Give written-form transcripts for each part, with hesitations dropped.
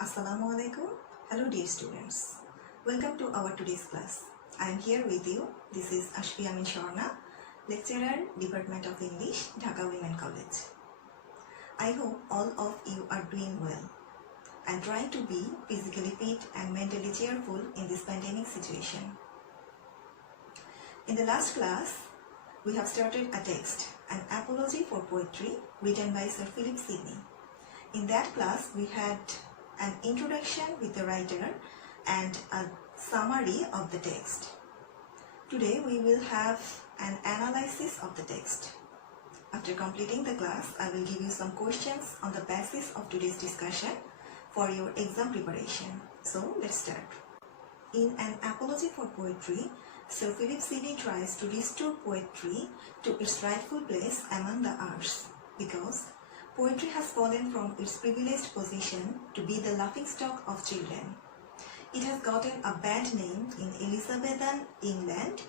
Assalamualaikum. Hello dear students. Welcome to our today's class. I am here with you. This is Ashfi Amin Sharna, lecturer, Department of English, Dhaka Women College. I hope all of you are doing well and trying to be physically fit and mentally cheerful in this pandemic situation. In the last class, we have started a text, An Apology for Poetry, written by Sir Philip Sidney. In that class, we had an introduction with the writer and a summary of the text. Today we will have an analysis of the text. After completing the class, I will give you some questions on the basis of today's discussion for your exam preparation. So let's start. In An Apology for Poetry, Sir Philip Sidney tries to restore poetry to its rightful place among the arts because poetry has fallen from its privileged position to be the laughingstock of children. It has gotten a bad name in Elizabethan England,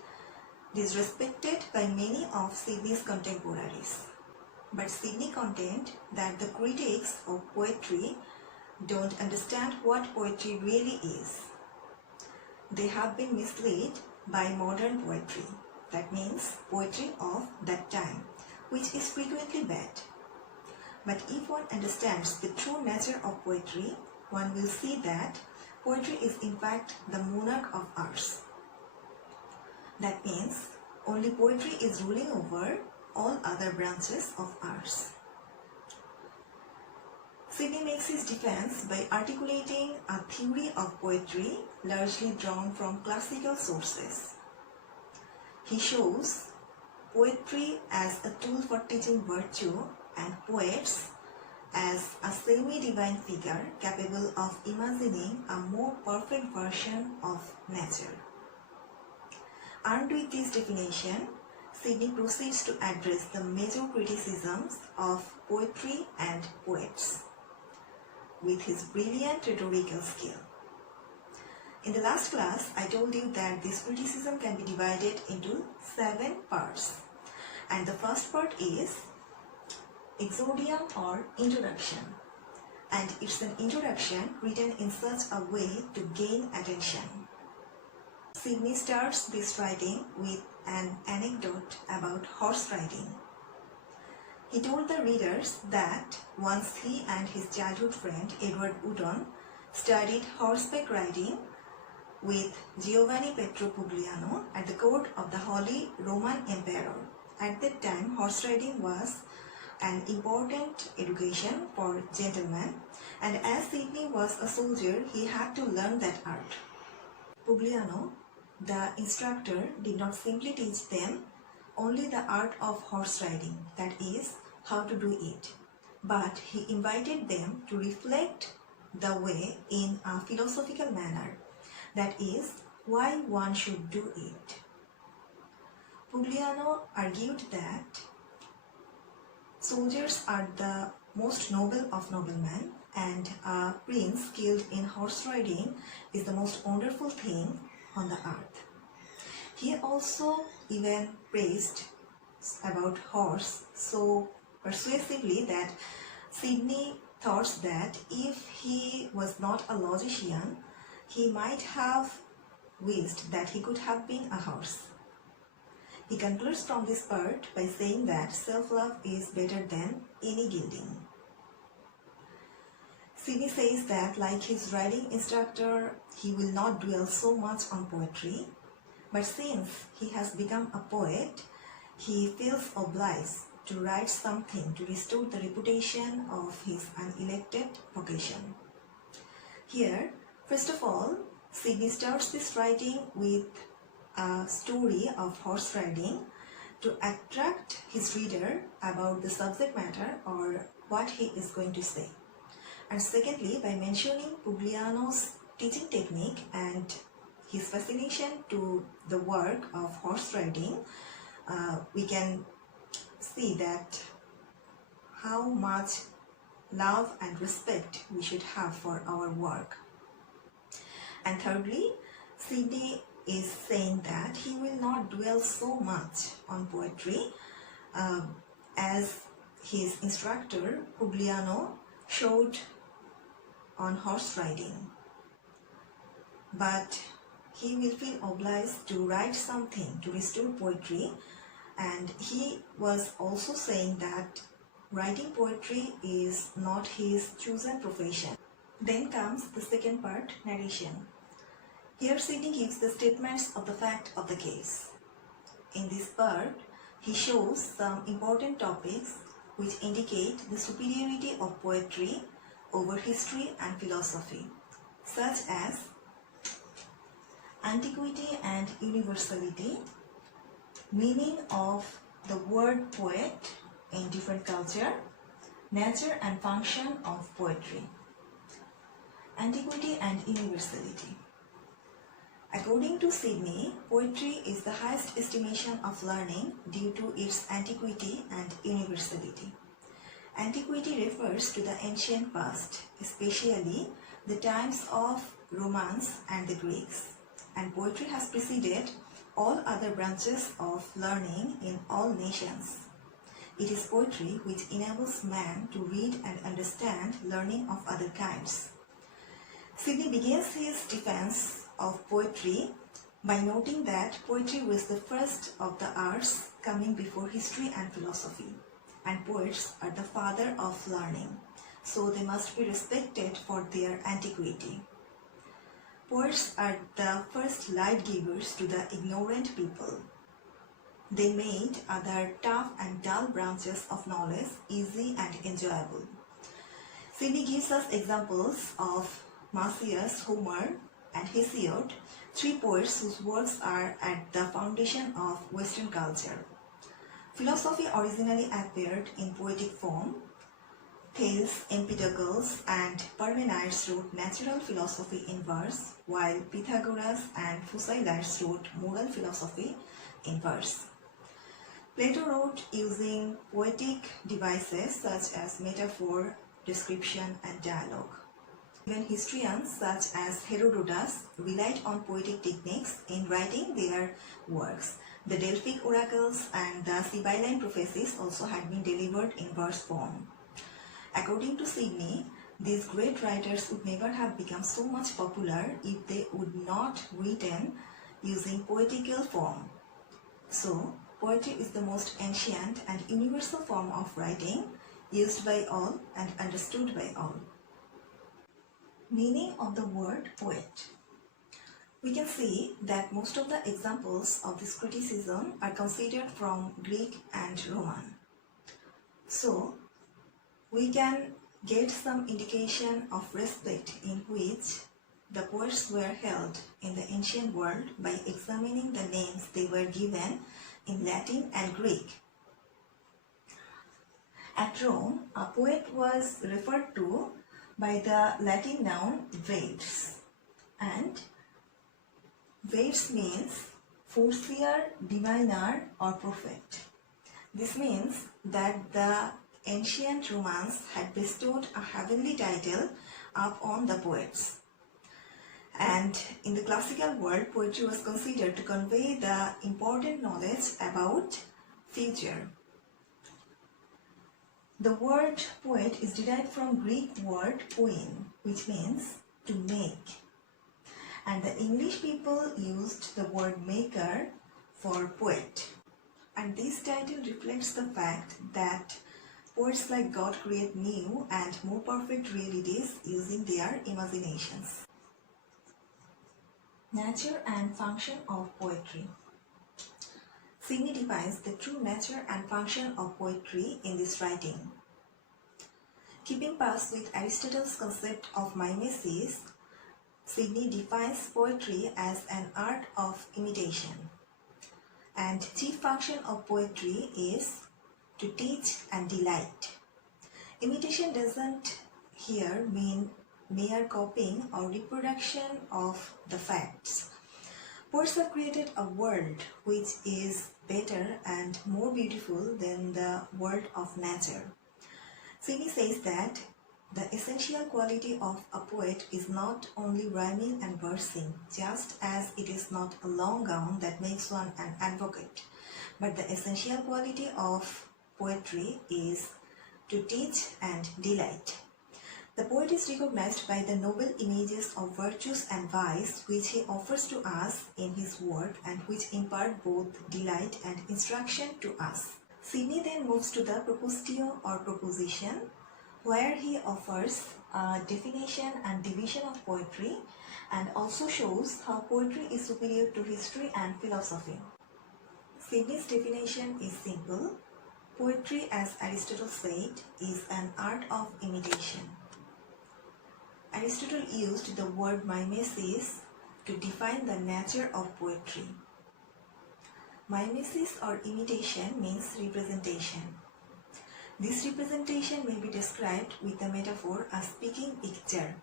disrespected by many of Sidney's contemporaries. But Sidney contended that the critics of poetry don't understand what poetry really is. They have been misled by modern poetry, that means poetry of that time, which is frequently bad. But if one understands the true nature of poetry, one will see that poetry is in fact the monarch of arts. That means only poetry is ruling over all other branches of arts. Sidney makes his defense by articulating a theory of poetry largely drawn from classical sources. He shows poetry as a tool for teaching virtue and poets as a semi-divine figure capable of imagining a more perfect version of nature. Armed with this definition, Sidney proceeds to address the major criticisms of poetry and poets with his brilliant rhetorical skill. In the last class, I told you that this criticism can be divided into 7 parts, and the first part is exordium or introduction, and it's an introduction written in such a way to gain attention. Sidney starts this writing with an anecdote about horse riding. He told the readers that once he and his childhood friend Edward Woodon studied horseback riding with Giovanni Pietro Pugliano at the court of the Holy Roman Emperor. At that time, horse riding was an important education for gentlemen, and as Sidney was a soldier, he had to learn that art. Pugliano, the instructor, did not simply teach them only the art of horse riding, that is, how to do it, but he invited them to reflect the way in a philosophical manner, that is, why one should do it. Pugliano argued that soldiers are the most noble of noblemen, and a prince skilled in horse riding is the most wonderful thing on the earth. He also even praised about horse so persuasively that Sidney thought that if he was not a logician, he might have wished that he could have been a horse. He concludes from this part by saying that self-love is better than any gilding. Sidney says that, like his riding instructor, he will not dwell so much on poetry, but since he has become a poet, he feels obliged to write something to restore the reputation of his unelected vocation. Here, first of all, Sidney starts this writing with a story of horse riding to attract his reader about the subject matter or what he is going to say. And secondly, by mentioning Pugliano's teaching technique and his fascination to the work of horse riding, we can see that how much love and respect we should have for our work. And thirdly, Sidney is saying that he will not dwell so much on poetry as his instructor Pugliano showed on horse riding, but he will feel obliged to write something to restore poetry, and he was also saying that writing poetry is not his chosen profession. Then comes the second part, narration. Here Sidney gives the statements of the fact of the case. In this part, he shows some important topics which indicate the superiority of poetry over history and philosophy, such as antiquity and universality, meaning of the word poet in different culture, nature and function of poetry. Antiquity and universality. According to Sidney, poetry is the highest estimation of learning due to its antiquity and universality. Antiquity refers to the ancient past, especially the times of Romans and the Greeks, and poetry has preceded all other branches of learning in all nations. It is poetry which enables man to read and understand learning of other kinds. Sidney begins his defense of poetry by noting that poetry was the first of the arts coming before history and philosophy, and poets are the father of learning, so they must be respected for their antiquity. Poets are the first light givers to the ignorant people. They made other tough and dull branches of knowledge easy and enjoyable. Sidney gives us examples of Marsyas, Homer, and Hesiod, three poets whose works are at the foundation of Western culture. Philosophy originally appeared in poetic form. Thales, Empedocles, and Parmenides wrote natural philosophy in verse, while Pythagoras and Phocylides wrote moral philosophy in verse. Plato wrote using poetic devices such as metaphor, description, and dialogue. Even historians such as Herodotus relied on poetic techniques in writing their works. The Delphic oracles and the Sibylline prophecies also had been delivered in verse form. According to Sidney, these great writers would never have become so much popular if they would not written using poetical form. So, poetry is the most ancient and universal form of writing, used by all and understood by all. Meaning of the word poet. We can see that most of the examples of this criticism are considered from Greek and Roman. So, we can get some indication of respect in which the poets were held in the ancient world by examining the names they were given in Latin and Greek. At Rome, a poet was referred to by the Latin noun Vates, and Vates means foreseer, diviner, or prophet. This means that the ancient Romans had bestowed a heavenly title upon the poets. And in the classical world, poetry was considered to convey the important knowledge about future. The word poet is derived from Greek word poin, which means to make. And the English people used the word maker for poet. And this title reflects the fact that poets like God create new and more perfect realities using their imaginations. Nature and function of poetry. Sidney defines the true nature and function of poetry in this writing. Keeping pace with Aristotle's concept of mimesis, Sidney defines poetry as an art of imitation. And chief function of poetry is to teach and delight. Imitation doesn't here mean mere copying or reproduction of the facts. Poets have created a world which is better and more beautiful than the world of nature. Sidney says that the essential quality of a poet is not only rhyming and versing, just as it is not a long gown that makes one an advocate, but the essential quality of poetry is to teach and delight. The poet is recognized by the noble images of virtues and vice which he offers to us in his work and which impart both delight and instruction to us. Sidney then moves to the propositio or proposition, where he offers a definition and division of poetry and also shows how poetry is superior to history and philosophy. Sidney's definition is simple. Poetry, as Aristotle said, is an art of imitation. Aristotle used the word mimesis to define the nature of poetry. Mimesis or imitation means representation. This representation may be described with the metaphor a speaking picture,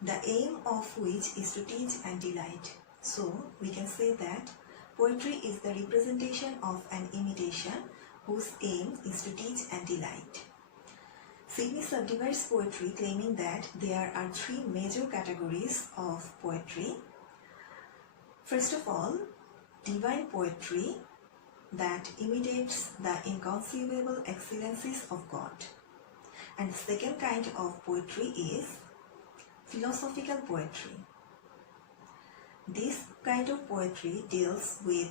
the aim of which is to teach and delight. So, we can say that poetry is the representation of an imitation whose aim is to teach and delight. Sidney subdivides poetry, claiming that there are three major categories of poetry. First of all, divine poetry that imitates the inconceivable excellencies of God. And the second kind of poetry is philosophical poetry. This kind of poetry deals with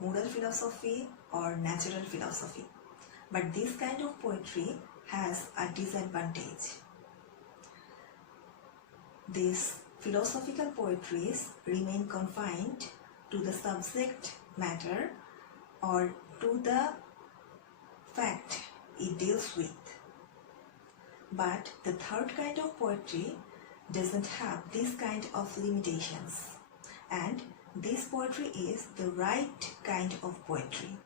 moral philosophy or natural philosophy. But this kind of poetry has a disadvantage. These philosophical poetries remain confined to the subject matter or to the fact it deals with. But the third kind of poetry doesn't have this kind of limitations, and this poetry is the right kind of poetry.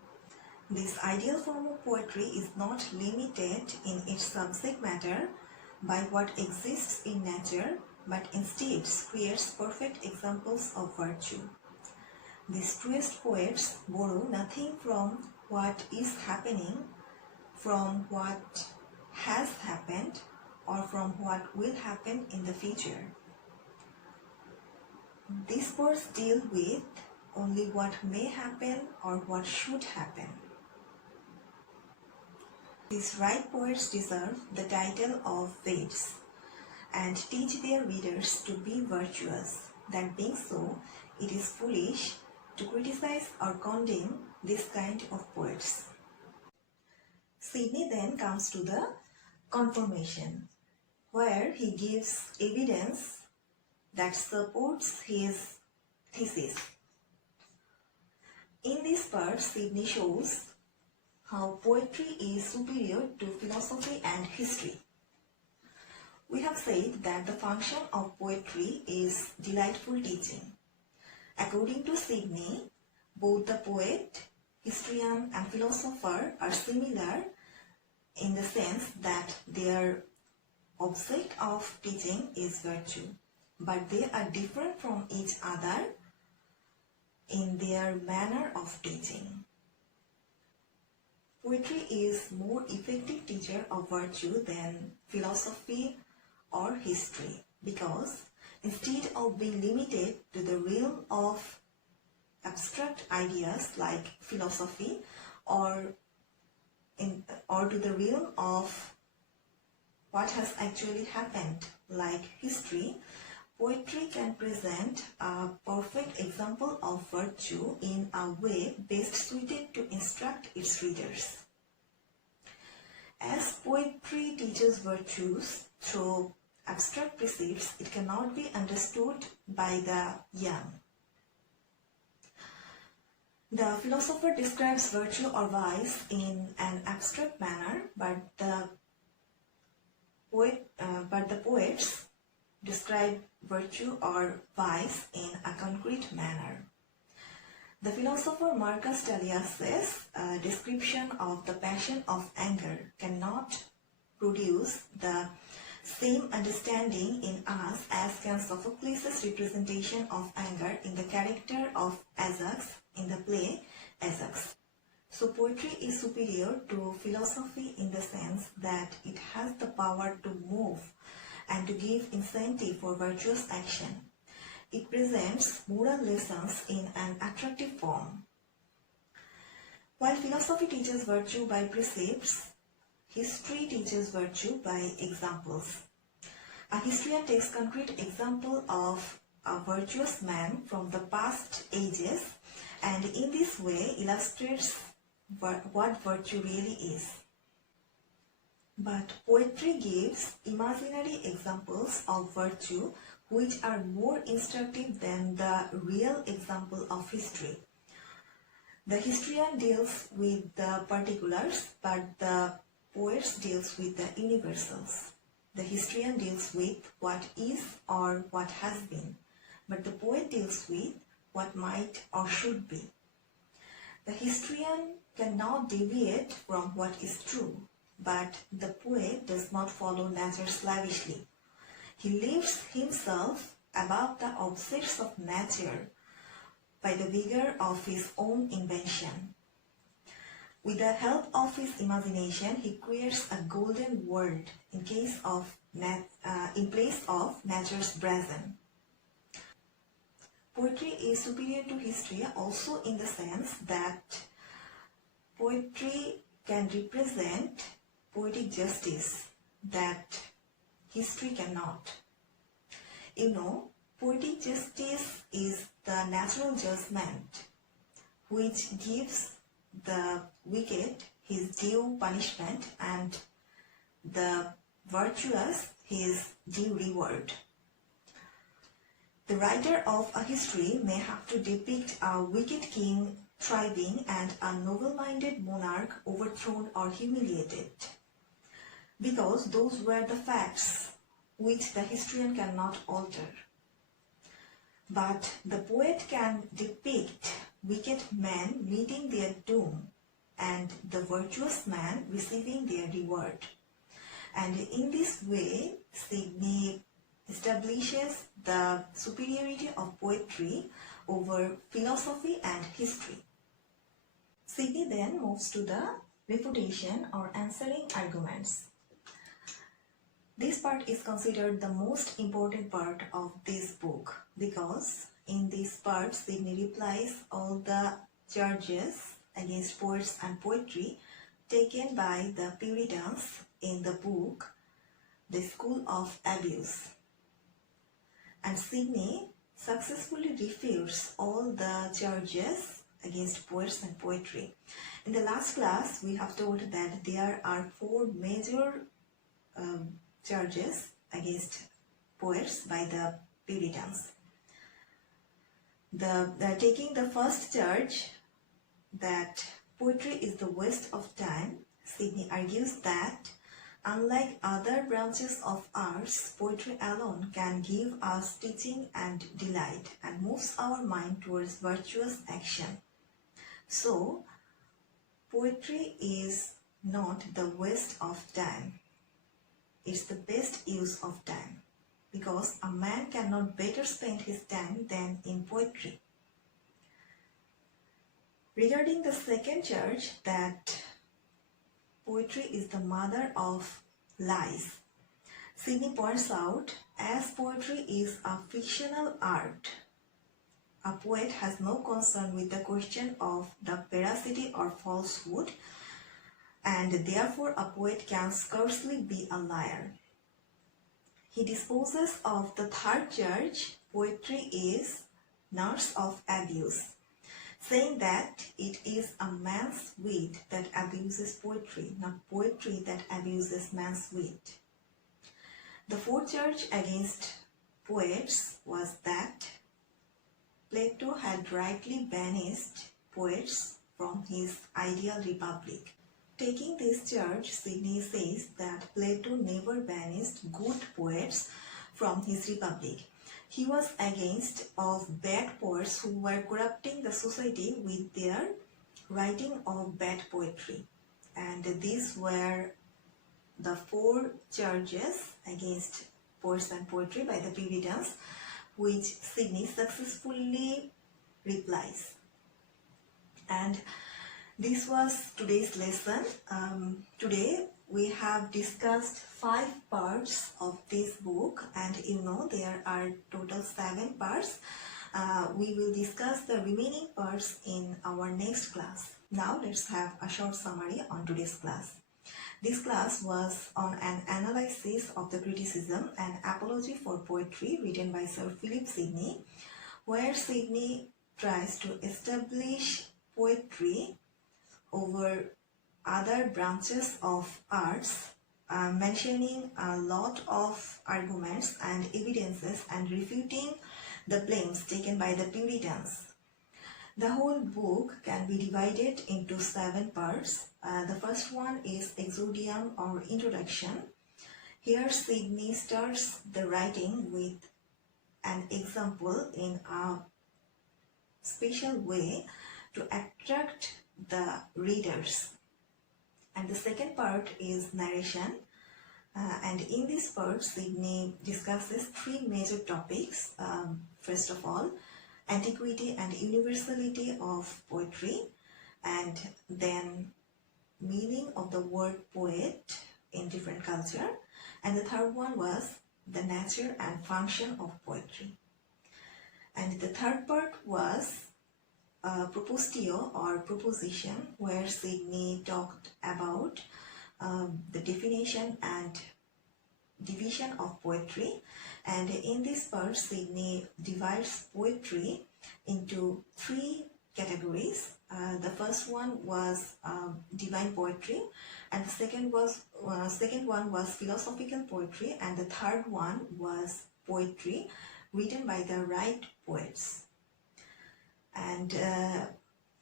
This ideal form of poetry is not limited in its subject matter by what exists in nature, but instead creates perfect examples of virtue. These truest poets borrow nothing from what is happening, from what has happened, or from what will happen in the future. These poets deal with only what may happen or what should happen. These right poets deserve the title of Veds and teach their readers to be virtuous. That being so, it is foolish to criticize or condemn this kind of poets. Sidney then comes to the confirmation, where he gives evidence that supports his thesis. In this part, Sidney shows how poetry is superior to philosophy and history. We have said that the function of poetry is delightful teaching. According to Sidney, both the poet, historian and philosopher are similar in the sense that their object of teaching is virtue, but they are different from each other in their manner of teaching. Poetry is more effective teacher of virtue than philosophy or history, because instead of being limited to the realm of abstract ideas like philosophy or to the realm of what has actually happened like history, poetry can present a perfect example of virtue in a way best suited to instruct its readers. As poetry teaches virtues through abstract precepts, it cannot be understood by the young. The philosopher describes virtue or vice in an abstract manner, but the poets describe virtue or vice in a concrete manner. The philosopher Marcus Tullius says a description of the passion of anger cannot produce the same understanding in us as can Sophocles' representation of anger in the character of Ajax in the play Ajax. So poetry is superior to philosophy in the sense that it has the power to move and to give incentive for virtuous action. It presents moral lessons in an attractive form. While philosophy teaches virtue by precepts, history teaches virtue by examples. A historian takes concrete example of a virtuous man from the past ages and in this way illustrates what virtue really is. But poetry gives imaginary examples of virtue which are more instructive than the real example of history. The historian deals with the particulars, but the poet deals with the universals. The historian deals with what is or what has been, but the poet deals with what might or should be. The historian cannot deviate from what is true, but the poet does not follow nature slavishly. He lifts himself above the objects of nature by the vigor of his own invention. With the help of his imagination, he creates a golden world in place of nature's brazen. Poetry is superior to history also in the sense that poetry can represent poetic justice that history cannot. Poetic justice is the natural judgment which gives the wicked his due punishment and the virtuous his due reward. The writer of a history may have to depict a wicked king thriving and a noble-minded monarch overthrown or humiliated, because those were the facts which the historian cannot alter. But the poet can depict wicked men meeting their doom and the virtuous man receiving their reward. And in this way, Sidney establishes the superiority of poetry over philosophy and history. Sidney then moves to the refutation or answering arguments. This part is considered the most important part of this book because in this part Sidney replies all the charges against poets and poetry taken by the Puritans in the book The School of Abuse. And Sidney successfully refutes all the charges against poets and poetry. In the last class, we have told that there are 4 major charges against poets by the Puritans. Taking the first charge that poetry is the waste of time, Sidney argues that unlike other branches of arts, poetry alone can give us teaching and delight and moves our mind towards virtuous action. So, poetry is not the waste of time. It's the best use of time because a man cannot better spend his time than in poetry. Regarding the second charge that poetry is the mother of lies, Sidney points out, as poetry is a fictional art, a poet has no concern with the question of the veracity or falsehood, and therefore a poet can scarcely be a liar. He disposes of the third charge, poetry is nurse of abuse, saying that it is a man's wit that abuses poetry, not poetry that abuses man's wit. The fourth charge against poets was that Plato had rightly banished poets from his ideal republic. Taking this charge, Sidney says that Plato never banished good poets from his republic. He was against of bad poets who were corrupting the society with their writing of bad poetry. And these were the 4 charges against poets and poetry by the Puritans, which Sidney successfully replies. And this was today's lesson. Today we have discussed 5 parts of this book, and there are total 7 parts. We will discuss the remaining parts in our next class. Now let's have a short summary on today's class. This class was on an analysis of the criticism and apology for poetry written by Sir Philip Sidney, where Sidney tries to establish poetry over other branches of arts, mentioning a lot of arguments and evidences and refuting the claims taken by the Puritans. The whole book can be divided into 7 parts. The first one is exordium or introduction. Here Sidney starts the writing with an example in a special way to attract the readers. And the second part is narration. And in this part, Sidney discusses 3 major topics. First of all, antiquity and universality of poetry, and then meaning of the word poet in different culture, and the third one was the nature and function of poetry. And the third part was propositio or proposition, where Sidney talked about the definition and division of poetry. And in this part, Sidney divides poetry into 3 categories. The first one was divine poetry, and the second one was philosophical poetry, and the third one was poetry written by the right poets. And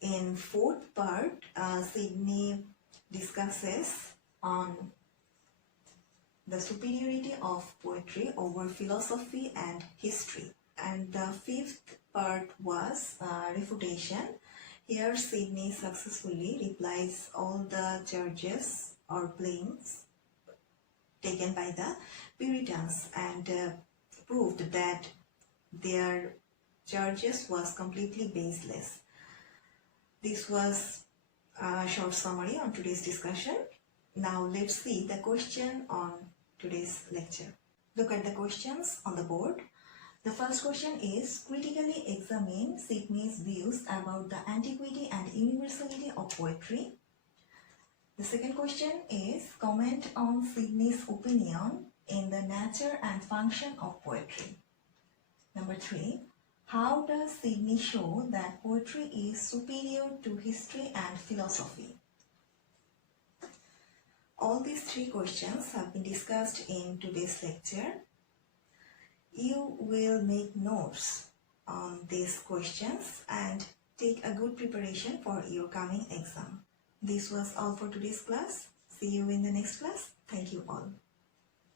in fourth part, Sidney discusses on the superiority of poetry over philosophy and history. And the fifth part was refutation. Here Sidney successfully replies all the charges or claims taken by the Puritans and proved that their charges was completely baseless. This was a short summary on today's discussion. Now let's see the question on today's lecture. Look at the questions on the board. The first question is, critically examine Sidney's views about the antiquity and universality of poetry. The second question is, comment on Sidney's opinion in the nature and function of poetry. Number 3, how does Sidney show that poetry is superior to history and philosophy? All these 3 questions have been discussed in today's lecture. You will make notes on these questions and take a good preparation for your coming exam. This was all for today's class. See you in the next class. Thank you all.